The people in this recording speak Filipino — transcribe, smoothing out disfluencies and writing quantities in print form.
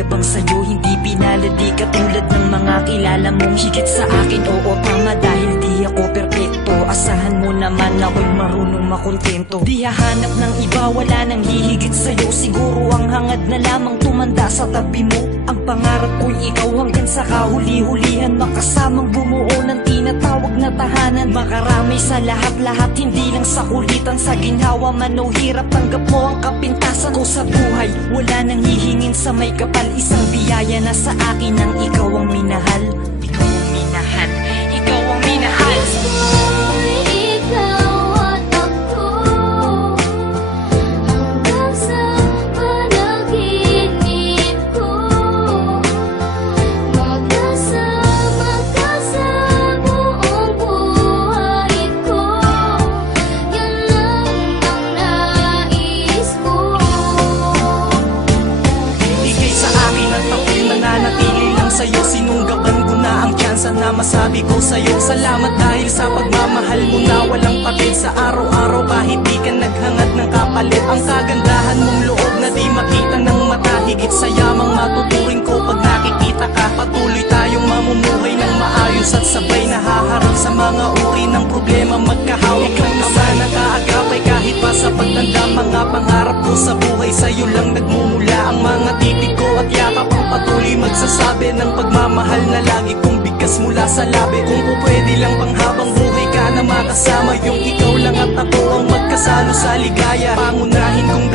mayabang sa'yo, hindi pinalad, di katulad ng mga kilala mong higit sa akin. Oo, tama, dahil di ako perpekto. Asahan mo naman ako'y marunong makontento. Di hahanap ng iba, wala nang hihigit sa'yo. Siguro ang hangad na lamang tumanda sa tabi mo. Ang pangarap ko'y ikaw hanggang sa kahuli-hulihan, makasamang bumuo ng tinatawag na tahanan. Makaramay sa lahat-lahat, hindi lang sa kulitan. Sa ginhawa man o hirap, tanggap mo ang kapintasan ko sa buhay. Wala nang hihingin sa may kapal, isang biyaya na sa akin ang ikaw ang minahal. Ikaw ang minahal, ikaw ang minahal. Sa'yo, sinunggaban ko na ang tsansa na masabi ko sa'yo. Salamat dahil sa pagmamahal mo na walang patid. Sa araw-araw kahit di ka naghangad ng kapalit. Ang kagandahan mong loob na di makita ng mata. Higit sa yamang matuturing ko pag nakikita ka. Patuloy tayong mamumuhay ng maayos at sabay nahaharap sa mga uri ng problema. Magkahawak ng ama na kaagapay kahit pa sa pagtanda. Mga pangarap ko sa buhay sa'yo lang nagmumula. Ang mga titig ko at yakap ang patuloy magsasabi ng pagmamahal na lagi kong bigkas mula sa labi. Kung pwede lang pang habang buhay ka na makasama, yung ikaw lang at ako ang magkasalo sa ligaya. Pangunahin kong